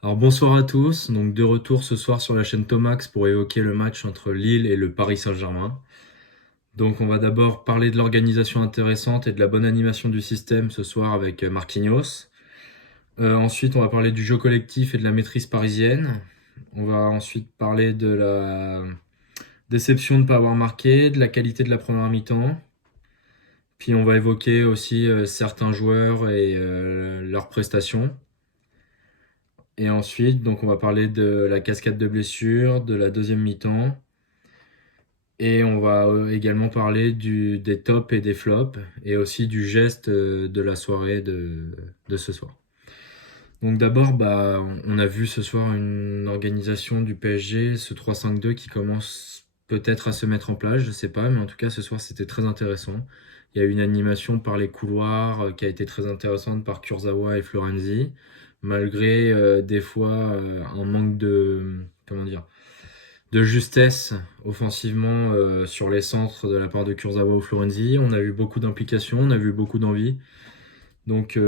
Alors bonsoir à tous, donc de retour ce soir sur la chaîne Tomax pour évoquer le match entre Lille et le Paris Saint-Germain. Donc on va d'abord parler de l'organisation intéressante et de la bonne animation du système ce soir avec Marquinhos. Ensuite on va parler du jeu collectif et de la maîtrise parisienne. On va ensuite parler de la déception de ne pas avoir marqué, de la qualité de la première mi-temps. Puis on va évoquer aussi certains joueurs et leurs prestations. Et ensuite, donc, on va parler de la cascade de blessures, de la deuxième mi-temps. Et on va également parler des tops et des flops. Et aussi du geste de la soirée de ce soir. Donc d'abord, on a vu ce soir une organisation du PSG, ce 3-5-2 qui commence peut-être à se mettre en place, je sais pas. Mais en tout cas, ce soir, c'était très intéressant. Il y a eu une animation par les couloirs qui a été très intéressante par Kurzawa et Florenzi, malgré des fois un manque comment dire, de justesse offensivement sur les centres de la part de Kurzawa ou Florenzi. On a vu beaucoup d'implications, on a vu beaucoup d'envie. Donc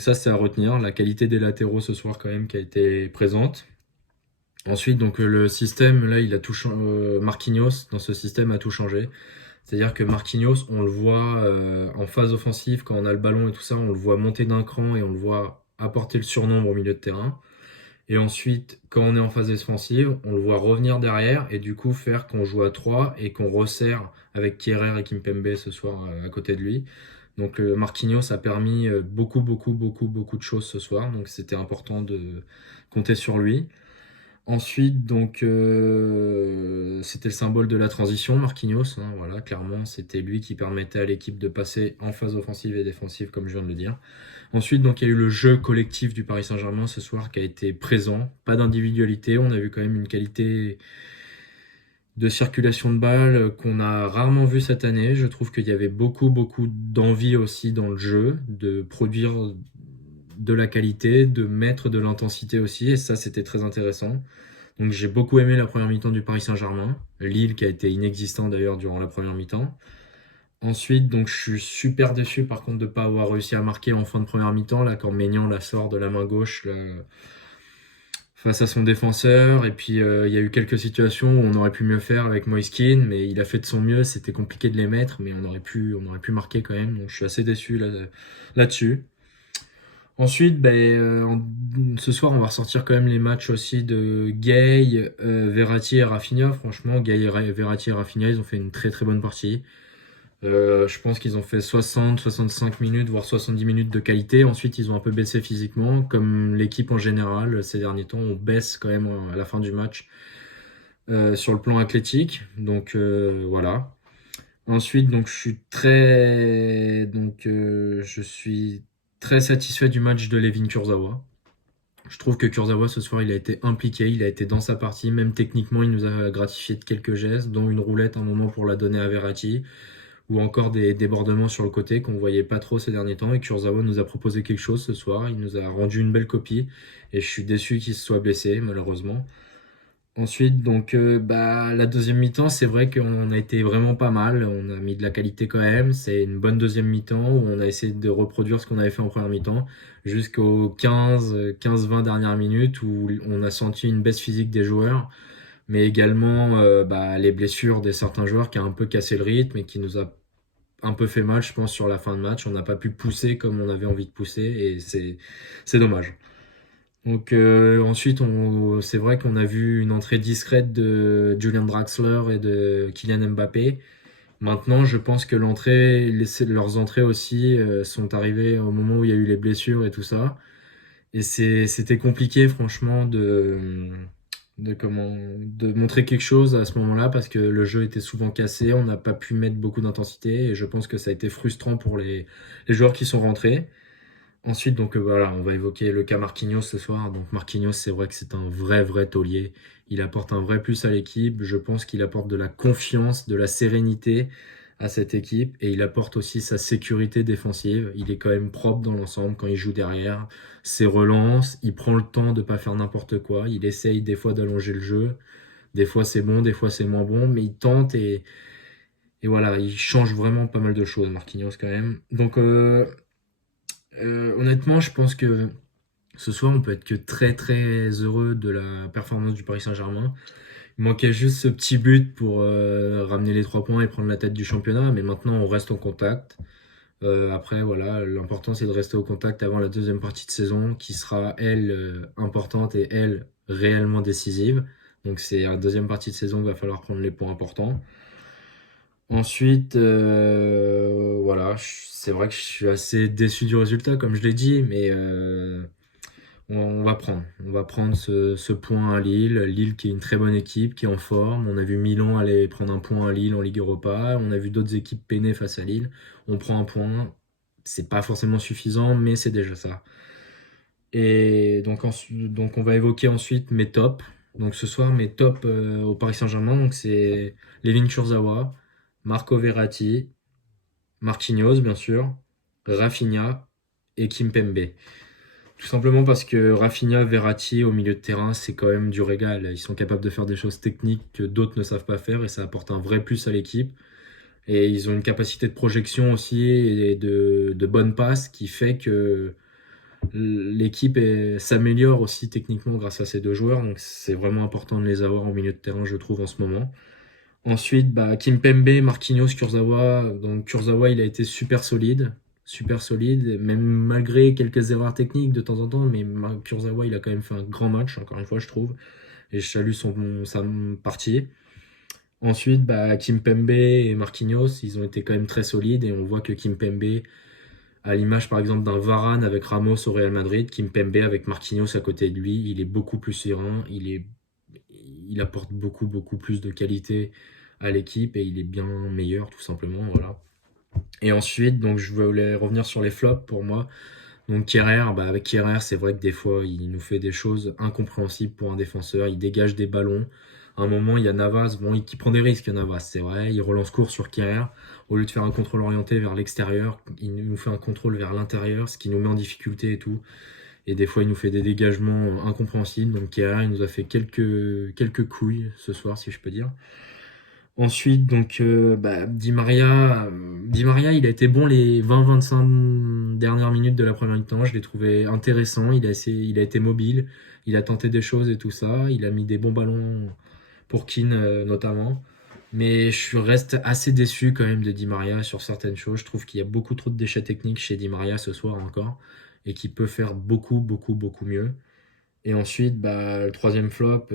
ça, c'est à retenir. La qualité des latéraux ce soir quand même qui a été présente. Ensuite, donc le système, là, il a tout changé. Marquinhos, dans ce système, a tout changé. C'est-à-dire que Marquinhos, on le voit en phase offensive, quand on a le ballon et tout ça, on le voit monter d'un cran et on le voit apporter le surnombre au milieu de terrain. Et ensuite, quand on est en phase défensive, on le voit revenir derrière et du coup faire qu'on joue à 3 et qu'on resserre avec Kehrer et Kimpembe ce soir à côté de lui. Donc Marquinhos a permis beaucoup de choses ce soir, donc c'était important de compter sur lui. Ensuite, donc, c'était le symbole de la transition, Marquinhos, hein, voilà, clairement, c'était lui qui permettait à l'équipe de passer en phase offensive et défensive, comme je viens de le dire. Ensuite, donc, il y a eu le jeu collectif du Paris Saint-Germain ce soir qui a été présent, pas d'individualité, on a vu quand même une qualité de circulation de balles qu'on a rarement vu cette année. Je trouve qu'il y avait beaucoup d'envie aussi dans le jeu, de produire de la qualité, de mettre de l'intensité aussi, et ça, c'était très intéressant. Donc j'ai beaucoup aimé la première mi-temps du Paris Saint-Germain. Lille qui a été inexistant d'ailleurs durant la première mi-temps. Ensuite, donc je suis super déçu par contre de ne pas avoir réussi à marquer en fin de première mi-temps, là, quand Maignan la sort de la main gauche là, face à son défenseur. Et puis il y a eu quelques situations où on aurait pu mieux faire avec Moiskin, mais il a fait de son mieux. C'était compliqué de les mettre, mais on aurait pu marquer quand même. Donc je suis assez déçu là-dessus. Ensuite, ce soir, on va ressortir quand même les matchs aussi de Gay, Verratti et Rafinha. Franchement, Gay et Verratti et Rafinha, ils ont fait une très bonne partie. Je pense qu'ils ont fait 60, 65 minutes, voire 70 minutes de qualité. Ensuite, ils ont un peu baissé physiquement, comme l'équipe en général. Ces derniers temps, on baisse quand même à la fin du match sur le plan athlétique. Donc voilà. Ensuite, donc je suis très satisfait du match de Levin Kurzawa. Je trouve que Kurzawa ce soir il a été impliqué, il a été dans sa partie, même techniquement il nous a gratifié de quelques gestes, dont une roulette un moment pour la donner à Verratti, ou encore des débordements sur le côté qu'on voyait pas trop ces derniers temps. Et Kurzawa nous a proposé quelque chose ce soir, il nous a rendu une belle copie, et je suis déçu qu'il se soit blessé malheureusement. Ensuite, donc, la deuxième mi-temps, c'est vrai qu'on a été vraiment pas mal. On a mis de la qualité quand même. C'est une bonne deuxième mi-temps où on a essayé de reproduire ce qu'on avait fait en première mi-temps jusqu'aux 15-20 dernières minutes où on a senti une baisse physique des joueurs, mais également les blessures de certains joueurs qui a un peu cassé le rythme et qui nous a un peu fait mal, je pense, sur la fin de match. On n'a pas pu pousser comme on avait envie de pousser et c'est dommage. Donc ensuite, c'est vrai qu'on a vu une entrée discrète de Julian Draxler et de Kylian Mbappé. Maintenant, je pense que leurs entrées aussi sont arrivées au moment où il y a eu les blessures et tout ça. Et c'était compliqué, franchement, de montrer quelque chose à ce moment-là parce que le jeu était souvent cassé, on n'a pas pu mettre beaucoup d'intensité et je pense que ça a été frustrant pour les joueurs qui sont rentrés. Ensuite, donc voilà, on va évoquer le cas Marquinhos ce soir. Donc Marquinhos, c'est vrai que c'est un vrai taulier. Il apporte un vrai plus à l'équipe. Je pense qu'il apporte de la confiance, de la sérénité à cette équipe. Et il apporte aussi sa sécurité défensive. Il est quand même propre dans l'ensemble quand il joue derrière. Ses relances, il prend le temps de pas faire n'importe quoi. Il essaye des fois d'allonger le jeu. Des fois c'est bon, des fois c'est moins bon. Mais il tente et voilà, il change vraiment pas mal de choses, Marquinhos quand même. Donc honnêtement, je pense que Ce soir, on peut être que très très heureux de la performance du Paris Saint-Germain. Il manquait juste ce petit but pour ramener les 3 points et prendre la tête du championnat, mais maintenant on reste en contact. Après, voilà, l'important c'est de rester au contact avant la deuxième partie de saison qui sera, elle, importante et elle, réellement décisive. Donc c'est à la deuxième partie de saison qu'il va falloir prendre les points importants. Ensuite, voilà, c'est vrai que je suis assez déçu du résultat, comme je l'ai dit, mais on va prendre. On va prendre ce point à Lille. Lille qui est une très bonne équipe, qui est en forme. On a vu Milan aller prendre un point à Lille en Ligue Europa. On a vu d'autres équipes peiner face à Lille. On prend un point. C'est pas forcément suffisant, mais c'est déjà ça. Et donc on va évoquer ensuite mes tops. Donc ce soir, mes tops au Paris Saint-Germain, donc c'est Layvin Kurzawa, Marco Verratti, Marquinhos, bien sûr, Rafinha et Kimpembe. Tout simplement parce que Rafinha, Verratti au milieu de terrain, c'est quand même du régal. Ils sont capables de faire des choses techniques que d'autres ne savent pas faire et ça apporte un vrai plus à l'équipe. Et ils ont une capacité de projection aussi et de bonne passe qui fait que l'équipe s'améliore aussi techniquement grâce à ces deux joueurs. Donc c'est vraiment important de les avoir au milieu de terrain, je trouve, en ce moment. Ensuite, Kimpembe, Marquinhos, Kurzawa. Donc Kurzawa, il a été super solide, même malgré quelques erreurs techniques de temps en temps. Mais Kurzawa, il a quand même fait un grand match, encore une fois, je trouve. Et je salue sa partie. Ensuite, Kimpembe et Marquinhos, ils ont été quand même très solides. Et on voit que Kimpembe, à l'image par exemple d'un Varane avec Ramos au Real Madrid, Kimpembe avec Marquinhos à côté de lui, il est beaucoup plus serein, il apporte beaucoup plus de qualité à l'équipe et il est bien meilleur tout simplement, voilà. Et ensuite, donc je voulais revenir sur les flops pour moi. Donc Kehrer, avec Kehrer, c'est vrai que des fois il nous fait des choses incompréhensibles pour un défenseur, il dégage des ballons. À un moment, il y a Navas, qui prend des risques, Navas, c'est vrai, il relance court sur Kehrer. Au lieu de faire un contrôle orienté vers l'extérieur, il nous fait un contrôle vers l'intérieur, ce qui nous met en difficulté et tout. Et des fois, il nous fait des dégagements incompréhensibles. Donc Kehrer, il nous a fait quelques couilles ce soir, si je peux dire. Ensuite, donc, Di Maria, il a été bon les 20-25 dernières minutes de la première mi-temps. Je l'ai trouvé intéressant. Il a été mobile. Il a tenté des choses et tout ça. Il a mis des bons ballons pour Keane, notamment. Mais reste assez déçu quand même de Di Maria sur certaines choses. Je trouve qu'il y a beaucoup trop de déchets techniques chez Di Maria ce soir encore. Et qu'il peut faire beaucoup mieux. Et ensuite, le troisième flop,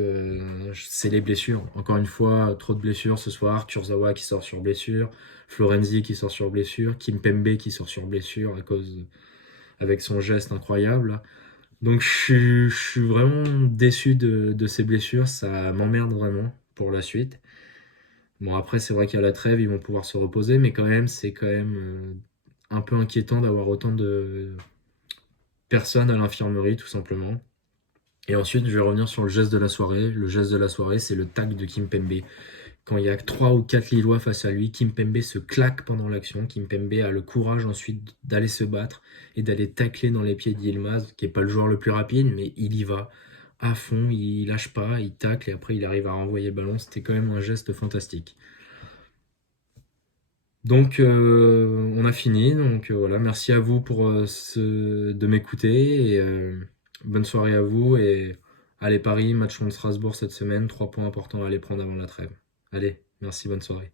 c'est les blessures. Encore une fois, trop de blessures ce soir. Kurzawa qui sort sur blessure, Florenzi qui sort sur blessure, Kimpembe qui sort sur blessure avec son geste incroyable. Donc je suis vraiment déçu de ces blessures. Ça m'emmerde vraiment pour la suite. Bon, après, c'est vrai qu'il y a la trêve, ils vont pouvoir se reposer, mais quand même, c'est quand même un peu inquiétant d'avoir autant de personnes à l'infirmerie, tout simplement. Et ensuite, je vais revenir sur le geste de la soirée. Le geste de la soirée, c'est le tac de Kimpembe. Quand il y a 3 ou 4 Lillois face à lui, Kimpembe se claque pendant l'action. Kimpembe a le courage ensuite d'aller se battre et d'aller tacler dans les pieds d'Yilmaz, qui n'est pas le joueur le plus rapide, mais il y va à fond, il lâche pas, il tacle et après il arrive à renvoyer le ballon. C'était quand même un geste fantastique. Donc on a fini. Donc voilà, merci à vous pour de m'écouter et bonne soirée à vous et allez Paris, match contre Strasbourg cette semaine, 3 points importants à aller prendre avant la trêve. Allez, merci, bonne soirée.